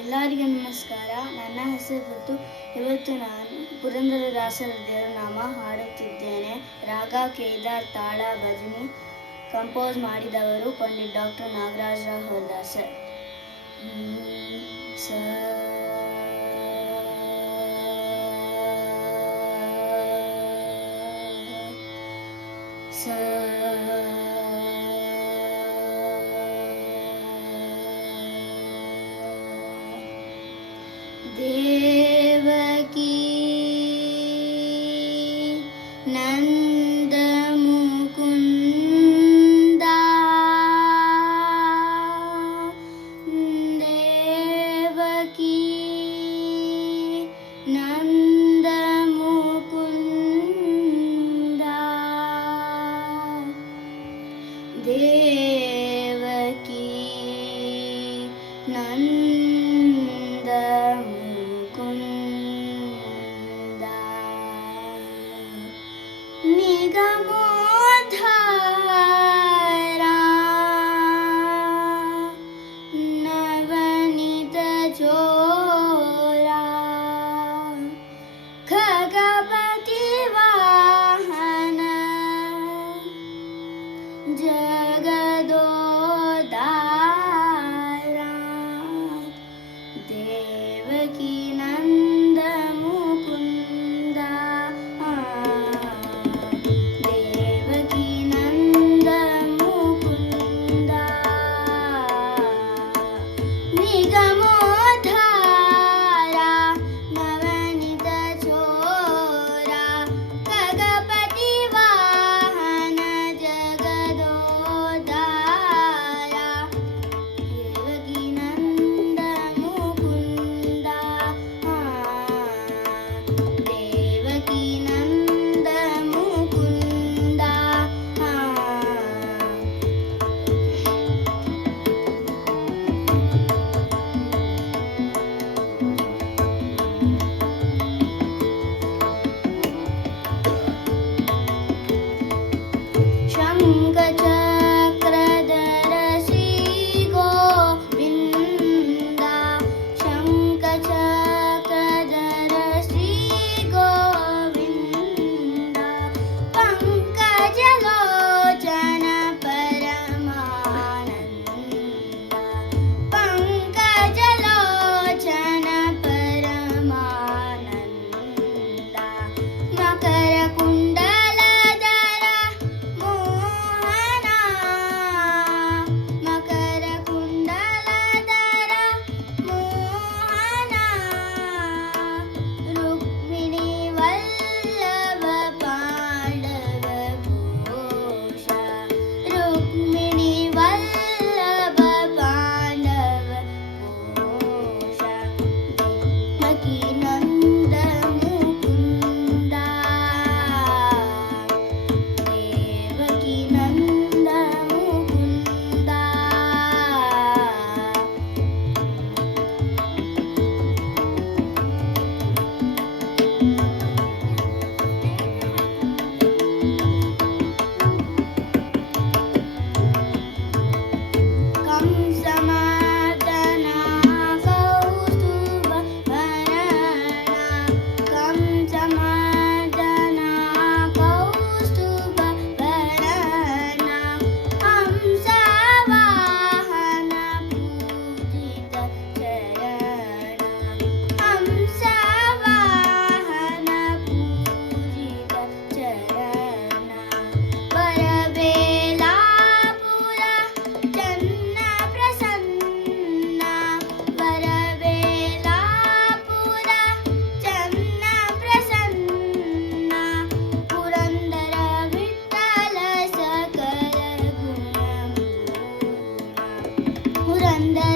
ಎಲ್ಲರಿಗೂ ನಮಸ್ಕಾರ. ನನ್ನ ಹೆಸರು ಋತು. ಇವತ್ತು ನಾನು ಪುರಂದರದಾಸರ ದೇವರನಾಮ ಹಾಡುತ್ತಿದ್ದೇನೆ. ರಾಗ ಕೇದಾರ್, ತಾಳ ಭಜನಿ. ಕಂಪೋಸ್ ಮಾಡಿದವರು ಪಂಡಿತ್ ಡಾಕ್ಟರ್ ನಾಗರಾಜರಾವ್ ಹರದಾಸರ್. ದೇವಕಿ ನಂದ ಮುಕುಂದ, ದೇವಕಿ ನಂದ ಮುಕುಂದ, ದೇವಕಿ ನಂದ ನಿಗಮೋದ್ಧಾರ ನವನಿತ ಚೋರ, ಖಗಪತಿ ವಾಹನ ಜಗದೋದ್ಧಾರ, ದೇವಕಿ ನಂದ ಮುಕುಂದ, ದೇವಕಿ ನಂದ ಮುಕುಂದ, ನಿಗಮೋದ್ಧಾರ ನವನಿತ ಚೋರ, ಖಗಪತಿ ವಾಹನ ಜಗದೋದ್ಧಾರ, ದೇವಕಿ ನಂದ ಮುಕುಂದ, ದೇವಕಿ ನಂದ ಮುಕುಂದ. ಶಂಖ ಚಕ್ರಧರ ಶ್ರೀ ಗೋವಿಂದ, ಶಂಖ ಚಕ್ರಧರ ಶ್ರೀ ಗೋವಿಂದ, ಪಂಕಜಲೋಚನ ಪರಮಾನಂದ, ಪಂಕಜಲೋಚನ ಪರಮಾನಂದ, ಮಕರ ಕುಂಡಲಧರ ಮೋಹನ, ಮಕರ ಕುಂಡಲಧರ ಮೋಹನ, ರುಕ್ಮಿಣಿ ವಲ್ಲಭ ಪಾಂಡವ ಘೋಷ, ರುಕ್ಮಿಣಿ ವಲ್ಲಭ ಪಾಂಡವ ಘೋಷ, ದೇವಕಿ ನಂದ ಮುಕುಂದ, ದೇವಕಿ ನಂದ ಮುಕುಂದ. ಕಂಸಮರ್ದನ ಕೌಸ್ತುಭ ಭರಣ, ಕಂಸಮರ್ದನ ಕೌಸ್ತುಭ ಭರಣ, ಹಂಸವಾಹನ ಪೂಜಿತ ಚರಣ, ಹಂಸವಾಹನ ಪೂಜಿತ ಚರಣ, ವರವೇಲಾಪುರ ಚನ್ನ ಪ್ರಸನ್ನ, ವರವೇಲಾಪುರ ಚನ್ನ ಪ್ರಸನ್ನ, ಪುರಂದರ ವಿಠ್ಠಲ ಸಕಲ ಗುಣಪೂರ್ಣ, ಪುರಂದರ